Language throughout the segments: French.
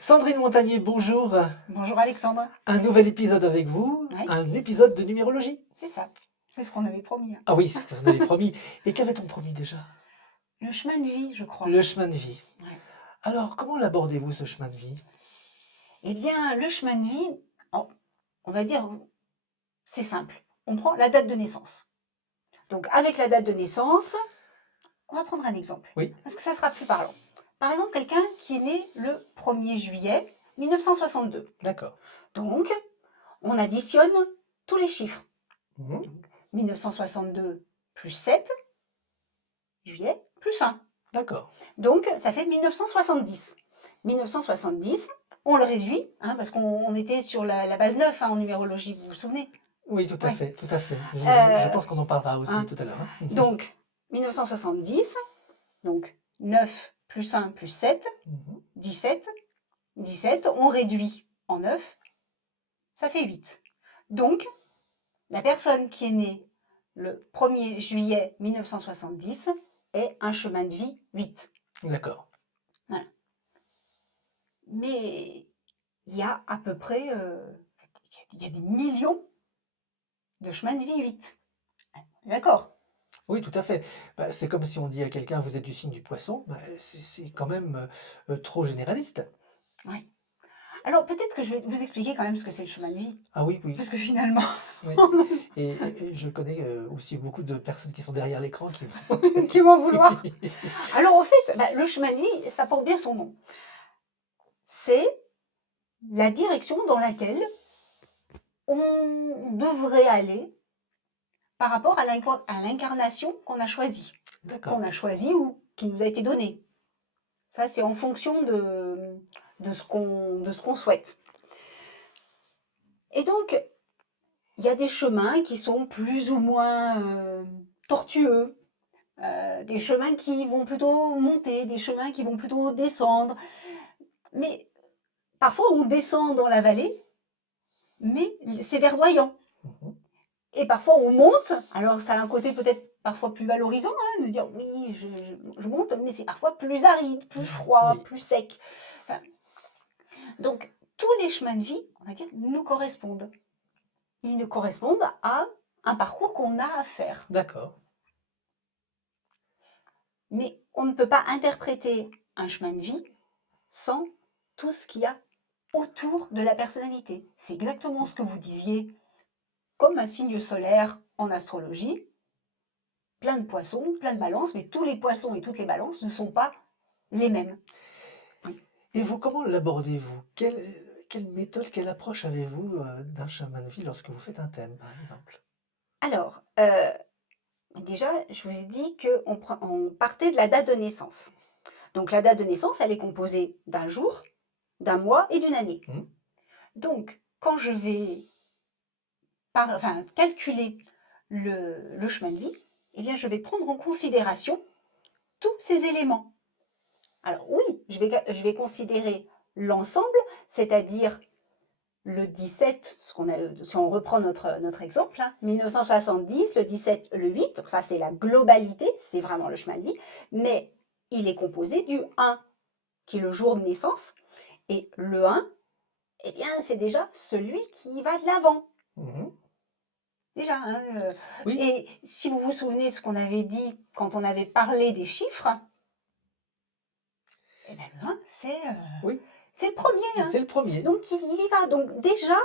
Sandrine Montagnier, bonjour. Bonjour Alexandre. Un nouvel épisode avec vous, Oui, un épisode de numérologie. c'est ça. C'est ce qu'on avait promis, hein. Ah oui, c'est ce qu'on avait promis. Et qu'avait-on promis déjà? Le chemin de vie, je crois. Le chemin de vie. Ouais. Alors, comment l'abordez-vous, ce chemin de vie? Eh bien, le chemin de vie, on va dire, c'est simple. On prend la date de naissance. Donc, avec la date de naissance, on va prendre un exemple. Oui. Parce que ça sera plus parlant. Par exemple, quelqu'un qui est né le 1er juillet 1962. D'accord. Donc, on additionne tous les chiffres. Mhm. 1962 plus 7, juillet plus 1. D'accord. Donc, ça fait 1970. 1970, on le réduit, parce qu'on était sur la base 9 en numérologie, vous vous souvenez? Oui, tout à Ouais. fait, tout à fait. Je Euh, pense qu'on en parlera aussi hein. tout à l'heure. Hein. Donc, 1970, donc 9 plus 1 plus 7, Mhm. 17. 17, on réduit en 9, ça fait 8. Donc, la personne qui est née le 1er juillet 1970 est un chemin de vie 8. D'accord. Mais il y a à peu près il y a des millions de chemins de vie 8. D'accord? Oui, tout à fait. Bah, c'est comme si on dit à quelqu'un, vous êtes du signe du poisson. Bah, c'est quand même trop généraliste. Oui. Alors peut-être que je vais vous expliquer quand même ce que c'est le chemin de vie. Ah oui, oui. Parce que finalement, Oui. Et je connais aussi beaucoup de personnes qui sont derrière l'écran qui vont... qui vont vouloir. Alors en fait, le chemin de vie, ça porte bien son nom. C'est la direction dans laquelle on devrait aller par rapport à l'incarnation qu'on a choisie. D'accord. Qu'on a choisie ou qui nous a été donnée. Ça, c'est en fonction de ce qu'on souhaite. Et donc, il y a des chemins qui sont plus ou moins tortueux, des chemins qui vont plutôt monter, des chemins qui vont plutôt descendre. Mais parfois, on descend dans la vallée, mais c'est verdoyant. Mhm. Et parfois, on monte. Alors, ça a un côté peut-être parfois plus valorisant, de dire oui, je monte, mais c'est parfois plus aride, plus froid, Oui. plus sec. Enfin, donc, tous les chemins de vie, on va dire, nous correspondent. Ils nous correspondent à un parcours qu'on a à faire. D'accord. Mais on ne peut pas interpréter un chemin de vie sans tout ce qu'il y a autour de la personnalité. C'est exactement ce que vous disiez, comme un signe solaire en astrologie. Plein de poissons, plein de balances, mais tous les poissons et toutes les balances ne sont pas les mêmes. Et vous, comment l'abordez-vous? Quelle méthode, quelle approche avez-vous d'un chemin de vie lorsque vous faites un thème, par exemple? Alors, déjà, je vous ai dit qu'on partait de la date de naissance. Donc la date de naissance, elle est composée d'un jour, d'un mois et d'une année. Mmh. Donc, quand je vais calculer le chemin de vie, eh bien, je vais prendre en considération tous ces éléments. Alors oui, je vais considérer l'ensemble, c'est-à-dire le 17, si on reprend notre exemple, 1970, le 17, le 8, donc ça c'est la globalité, c'est vraiment le chemin de vie, mais il est composé du 1, qui est le jour de naissance, et le 1, eh bien c'est déjà celui qui va de l'avant. Mmh. Déjà, Oui, Et si vous vous souvenez de ce qu'on avait dit quand on avait parlé des chiffres, eh bien le 1, oui, c'est le premier. c'est le premier. Donc il y va. Donc déjà,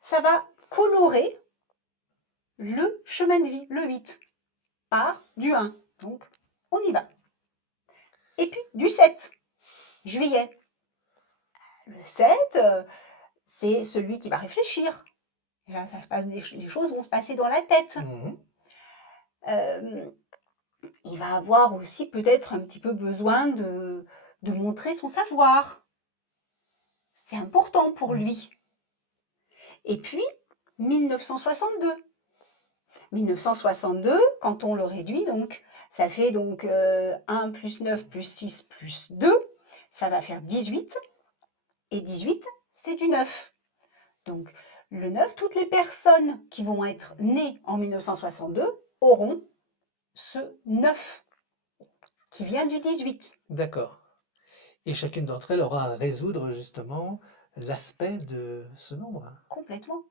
ça va colorer le chemin de vie, le 8, par du 1. Donc on y va. Et puis du 7, juillet. Le 7, c'est celui qui va réfléchir. Et là, ça se passe, les choses vont se passer dans la tête. Mmh. Euh, il va avoir aussi peut-être un petit peu besoin de montrer son savoir. C'est important pour lui. Et puis, 1962. 1962, quand on le réduit, donc, ça fait donc 1 plus 9 plus 6 plus 2, ça va faire 18. Et 18, c'est du 9. Donc, le 9, toutes les personnes qui vont être nées en 1962 auront ce 9 qui vient du 18. D'accord. Et chacune d'entre elles aura à résoudre justement l'aspect de ce nombre, complètement.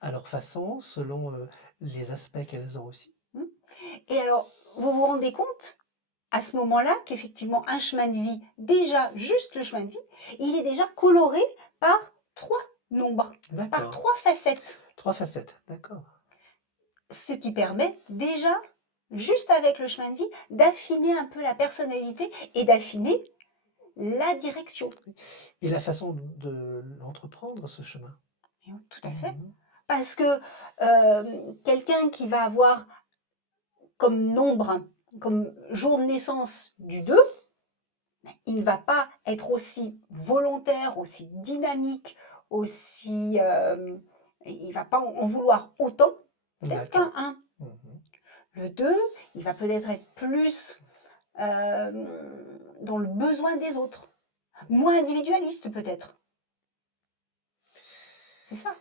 à leur façon, selon les aspects qu'elles ont aussi. Mm. Et alors, vous vous rendez compte à ce moment-là qu'effectivement un chemin de vie, déjà juste le chemin de vie, il est déjà coloré par 3 nombres, par D'accord. 3 facettes. 3 facettes, d'accord. Ce qui permet déjà, juste avec le chemin de vie, d'affiner un peu la personnalité et d'affiner la direction. Et la façon de l'entreprendre, ce chemin. Tout à fait. Mhm. Parce que quelqu'un qui va avoir comme nombre, comme jour de naissance du 2, il ne va pas être aussi volontaire, aussi dynamique, aussi... il ne va pas en vouloir autant, peut-être D'accord. qu'un 1. Mhm. Le 2, il va peut-être être plus dans le besoin des autres, moins individualiste peut-être. C'est ça.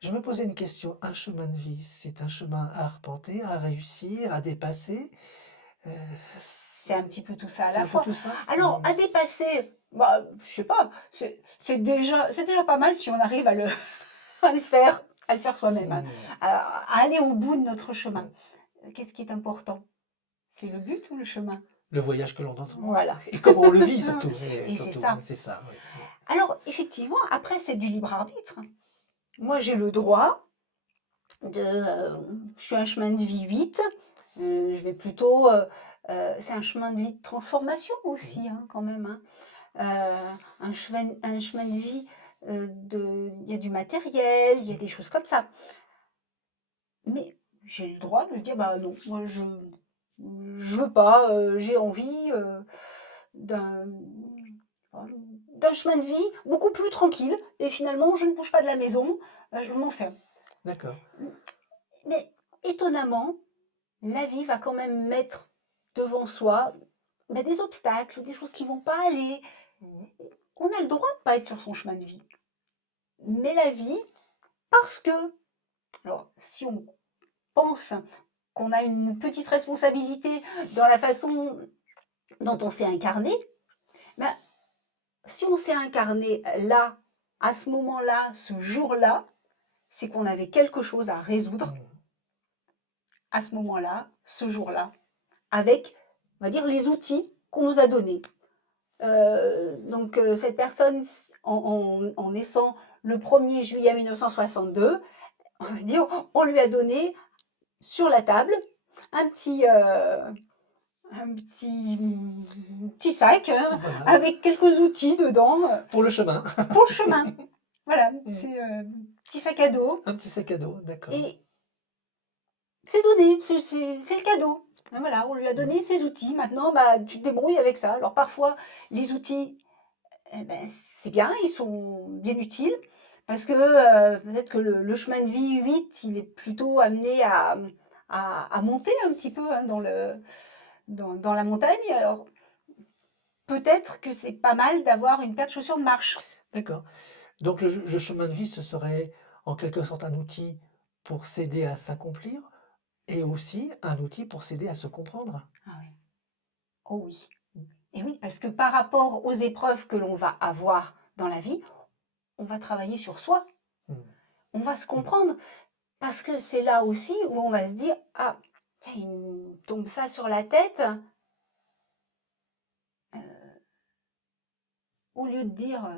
Je me posais une question. Un chemin de vie, c'est un chemin à arpenter, à réussir, à dépasser. Euh, C'est un petit peu tout ça à c'est la un peu fois. tout ça. Alors, à dépasser, bah, je sais pas, c'est déjà pas mal si on arrive à le faire, soi-même, hein, Mhm. à aller au bout de notre chemin. Qu'est-ce qui est important? C'est le but ou le chemin? Le voyage que l'on entend. Voilà. Et comment on le vit surtout. Et c'est ça. C'est ça, oui. Alors, effectivement, après, c'est du libre arbitre. Moi, j'ai le droit je suis un chemin de vie 8, je vais plutôt, c'est un chemin de vie de transformation aussi, hein, quand même, hein. Un chemin de vie, il y a du matériel, il y a des choses comme ça. Mais j'ai le droit de dire, bah non, moi je veux pas, j'ai envie d'un d'un chemin de vie beaucoup plus tranquille, et finalement je ne bouge pas de la maison, je m'enferme. D'accord. Mais étonnamment, la vie va quand même mettre devant soi des obstacles ou des choses qui vont pas aller. On a le droit de pas être sur son chemin de vie. Mais la vie, parce que, alors si on pense qu'on a une petite responsabilité dans la façon dont on s'est incarné, ben, si on s'est incarné là, à ce moment-là, ce jour-là, c'est qu'on avait quelque chose à résoudre à ce moment-là, ce jour-là, avec, on va dire, les outils qu'on nous a donnés. Donc, cette personne, en naissant le 1er juillet 1962, on va dire, on lui a donné sur la table un petit, petit sac, hein, Voilà. avec quelques outils dedans Pour le chemin. pour le chemin. Voilà, c'est un petit sac à dos. Un petit sac à dos, d'accord. Et c'est donné, c'est le cadeau. Et voilà, on lui a donné ses outils. Maintenant, bah, tu te débrouilles avec ça. Alors parfois, les outils, eh ben, c'est bien, ils sont bien utiles. Parce que peut-être que le chemin de vie 8, il est plutôt amené à monter un petit peu, hein, dans la montagne. Alors peut-être que c'est pas mal d'avoir une paire de chaussures de marche. D'accord. Donc le chemin de vie, ce serait en quelque sorte un outil pour s'aider à s'accomplir et aussi un outil pour s'aider à se comprendre. Ah oui. Oh oui. Et oui, parce que par rapport aux épreuves que l'on va avoir dans la vie, on va travailler sur soi. Mm. On va se comprendre. Parce que c'est là aussi où on va se dire, ah, tiens, il me tombe ça sur la tête. Au lieu de dire,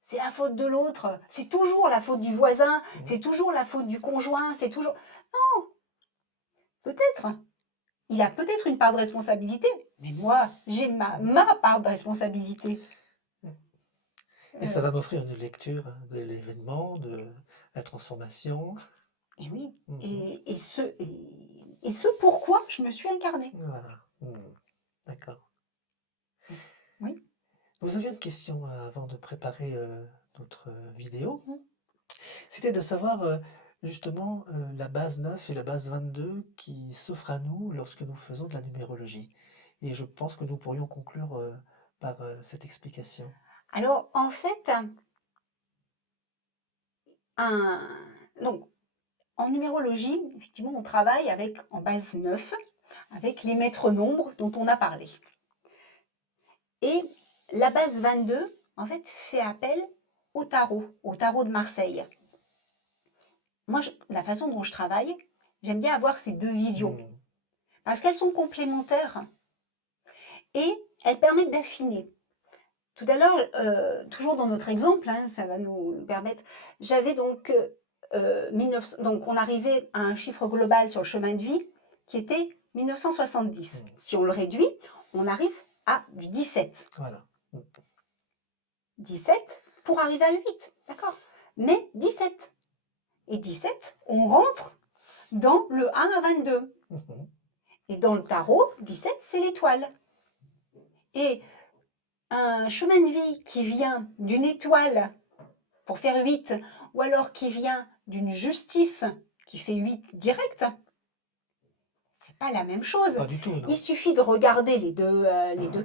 c'est la faute de l'autre, c'est toujours la faute du voisin, c'est toujours la faute du conjoint, c'est toujours... Non, peut-être. Il a peut-être une part de responsabilité, mais moi, j'ai ma part de responsabilité. Et ça va m'offrir une lecture de l'événement, de la transformation. Et oui, Mhm. et ce pourquoi je me suis incarnée. Voilà. Mm. D'accord. Oui. Nous avions une question avant de préparer notre vidéo. C'était de savoir justement la base 9 et la base 22 qui s'offrent à nous lorsque nous faisons de la numérologie. Et je pense que nous pourrions conclure par cette explication. Alors, en fait, donc, en numérologie, effectivement, on travaille avec, en base 9, avec les maîtres nombres dont on a parlé. Et La base 22, en fait, fait appel au tarot de Marseille. Moi, la façon dont je travaille, j'aime bien avoir ces deux visions, Mm. parce qu'elles sont complémentaires et elles permettent d'affiner. Tout à l'heure, toujours dans notre exemple, hein, ça va nous permettre, j'avais donc, donc on arrivait à un chiffre global sur le chemin de vie qui était 1970. Mm. Si on le réduit, on arrive à du 17. Voilà. 17 pour arriver à 8, d'accord? Mais 17. Et 17, on rentre dans le 1 à 22. Mhm. Et dans le tarot, 17, c'est l'étoile. Et un chemin de vie qui vient d'une étoile pour faire 8, ou alors qui vient d'une justice qui fait 8 direct, c'est pas la même chose. Pas du tout, non. Il suffit de regarder les deux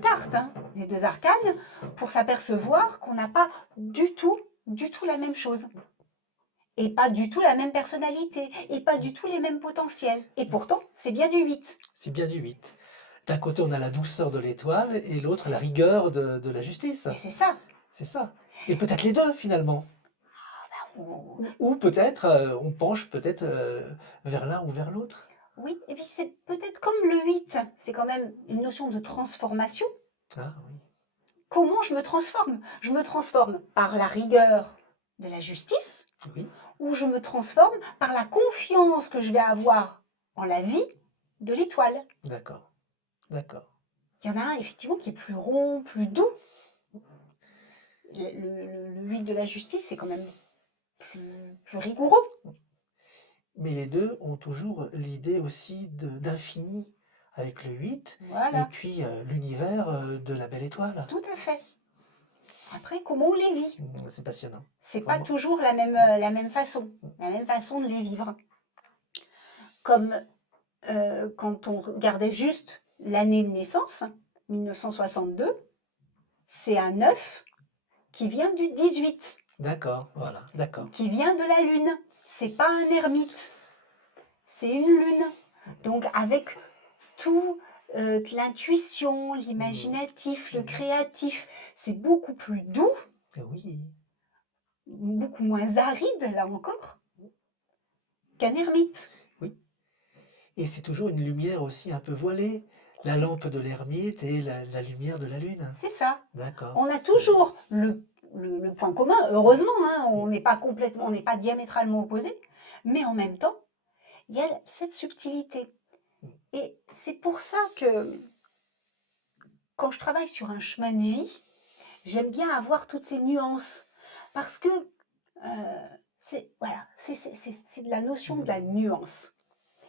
cartes, hein, les deux arcanes, pour s'apercevoir qu'on n'a pas du tout la même chose. Et pas du tout la même personnalité, et pas du tout les mêmes potentiels. Et pourtant, c'est bien du 8. C'est bien du 8. D'un côté, on a la douceur de l'étoile et l'autre, la rigueur de la justice. Et c'est ça. C'est ça. Et peut-être les deux, finalement. On- Ou peut-être, on penche peut-être vers l'un ou vers l'autre. Oui, et puis c'est peut-être comme le 8, c'est quand même une notion de transformation. Ah oui. Comment je me transforme? Je me transforme par la rigueur de la justice, Oui, ou je me transforme par la confiance que je vais avoir en la vie de l'étoile. d'accord. D'accord. Il y en a un, effectivement, qui est plus rond, plus doux. Le 8 de la justice, c'est quand même plus rigoureux. Mais les deux ont toujours l'idée aussi d'infini avec le 8 et Voilà, puis l'univers de la belle étoile. tout à fait. Après, comment on les vit? C'est passionnant. C'est pas Vraiment. toujours la même façon de les vivre. Comme quand on regardait juste l'année de naissance, 1962, c'est un 9 qui vient du 18, D'accord, voilà, d'accord. qui vient de la lune. C'est pas un ermite, c'est une lune. Donc avec tout l'intuition, l'imaginatif, le créatif, c'est beaucoup plus doux, Oui, beaucoup moins aride, là encore, qu'un ermite. oui. Et c'est toujours une lumière aussi un peu voilée. La lampe de l'ermite et la lumière de la lune. C'est ça. D'accord. On a toujours le point commun, heureusement, hein, on n'est pas diamétralement opposés, mais en même temps, il y a cette subtilité. Et c'est pour ça que quand je travaille sur un chemin de vie, j'aime bien avoir toutes ces nuances, parce que c'est de la notion de la nuance.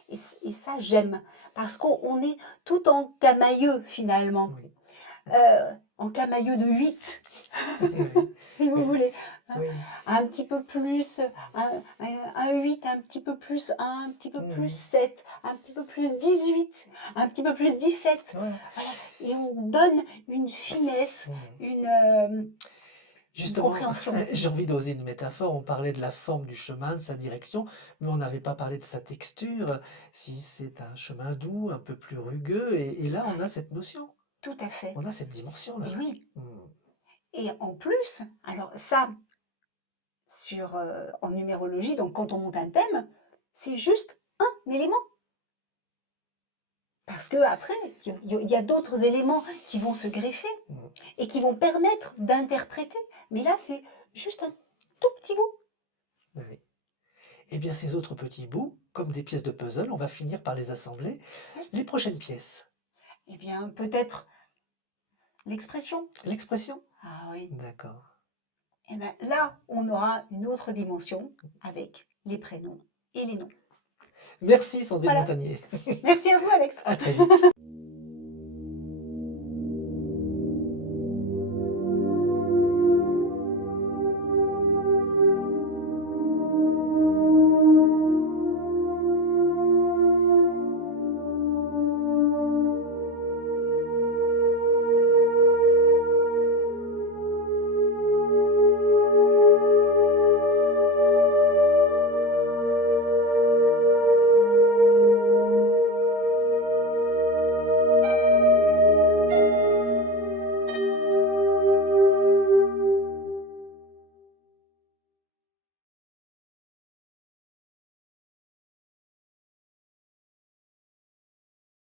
Et ça, j'aime, parce qu'on est tout en camailleux, finalement. Oui. En camailleux de 8, Oui, si vous oui, voulez. oui. Un petit peu plus, un 8, un petit peu plus 1, un petit peu plus 7, un petit peu plus 18, un petit peu plus 17. Voilà. Voilà. Et on donne une finesse, une Justement, compréhension. j'ai envie d'oser une métaphore. On parlait de la forme du chemin, de sa direction, mais on n'avait pas parlé de sa texture. Si c'est un chemin doux, un peu plus rugueux, et là, on a cette notion, Tout à fait. on a cette dimension-là. Et oui. Mm. Et en plus, alors ça, en numérologie, donc quand on monte un thème, c'est juste un élément. Parce qu'après, il y a d'autres éléments qui vont se greffer et qui vont permettre d'interpréter. Mais là, c'est juste un tout petit bout. Oui. Eh bien, ces autres petits bouts, comme des pièces de puzzle, on va finir par les assembler. Les prochaines pièces. Eh bien, peut-être l'expression. L'expression? Ah oui. D'accord. Eh bien, là, on aura une autre dimension avec les prénoms et les noms. Merci Sandrine Voilà. Montagnier. Merci à vous, Alex. À très vite.